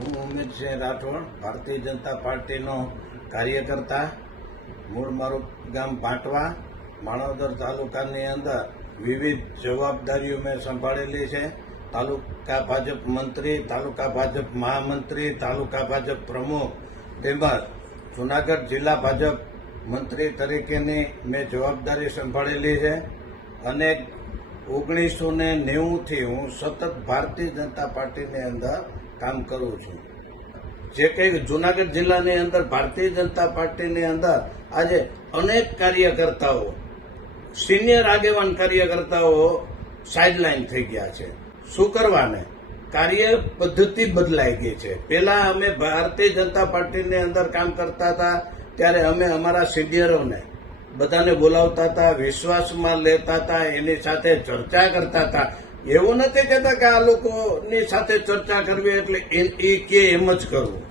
હું ઉમેદસિંહ રાઠોડ, ભારતીય જનતા પાર્ટીનો કાર્યકર્તા, મૂળ મારું ગામ પાટવા, માણાવદર તાલુકાની અંદર વિવિધ જવાબદારીઓ મેં સંભાળેલી છે. તાલુકા ભાજપ મંત્રી, તાલુકા ભાજપ મહામંત્રી, તાલુકા ભાજપ પ્રમુખ તેમજ જુનાગઢ જિલ્લા ભાજપ મંત્રી તરીકેની મેં જવાબદારી સંભાળેલી છે. અને ઓગણીસો ને નેવુંથી હું સતત ભારતીય જનતા પાર્ટીની અંદર કામ કરું છું. જે કંઈ જુનાગઢ જિલ્લાની અંદર, ભારતીય જનતા પાર્ટીની અંદર આજે અનેક કાર્યકર્તાઓ, સિનિયર આગેવાન કાર્યકર્તાઓ સાઇડલાઇન થઈ ગયા છે. શું કરવાને? કાર્ય પદ્ધતિ બદલાઈ ગઈ છે. પેલા અમે ભારતીય જનતા પાર્ટીની અંદર કામ કરતા હતા, ત્યારે અમે અમારા સિનિયરોને બધાને બોલાવતા હતા, વિશ્વાસમાં લેતા હતા, એની સાથે ચર્ચા કરતા હતા. એવું નથી કહેતા કે આ લોકોની સાથે ચર્ચા કરવી એટલે એ- કે એમ જ કરવું.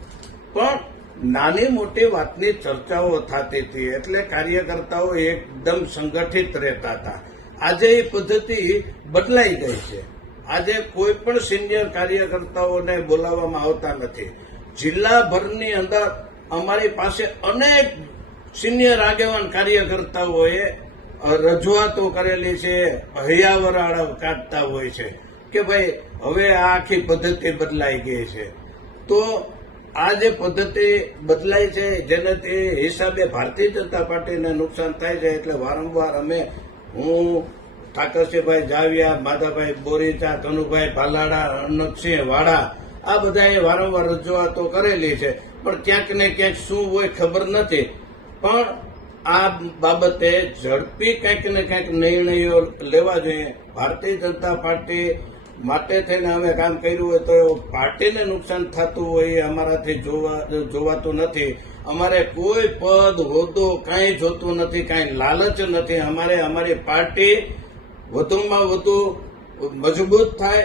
પણ નાની મોટી વાતની ચર્ચાઓ થતી હતી એટલે કાર્યકર્તાઓ એકદમ સંગઠિત રહેતા હતા. આજે એ પદ્ધતિ બદલાઈ ગઈ છે. આજે કોઈ પણ સિનિયર કાર્યકર્તાઓને બોલાવવામાં આવતા નથી. જિલ્લાભરની અંદર અમારી પાસે અનેક સિનિયર આગેવાન કાર્યકર્તાઓએ રજૂઆતો કરેલી છે, હૈયાવરાળ કાઢતા હોય છે કે ભાઈ હવે આ આખી પદ્ધતિ બદલાઈ ગઈ છે. તો આ જે પદ્ધતિ બદલાઈ છે જેનાથી હિસાબે ભારતીય જનતા પાર્ટીને નુકસાન થાય છે એટલે વારંવાર અમે, હું, ઠાકરસિંહભાઈ જાવિયા, માધાભાઈ બોરીચા તનુભાઈ ભાલાડા અનકસિંહ વાડા, આ બધાએ વારંવાર રજૂઆતો કરેલી છે. પણ ક્યાંક ને ક્યાંક શું હોય ખબર નથી. પણ આ બાબતે ઝડપી કંઈક ને કંઈક નિર્ણયો લેવા જોઈએ. ભારતીય જનતા પાર્ટી માટે થઈને અમે કામ કર્યું હોય તો પાર્ટીને નુકસાન થતું હોય અમારાથી જોવા, જોવાતું નથી. અમારે કોઈ પદ, હોદ્દો કાંઈ જોતું નથી, કાંઈ લાલચ નથી. અમારે, અમારી પાર્ટી વધુમાં વધુ મજબૂત થાય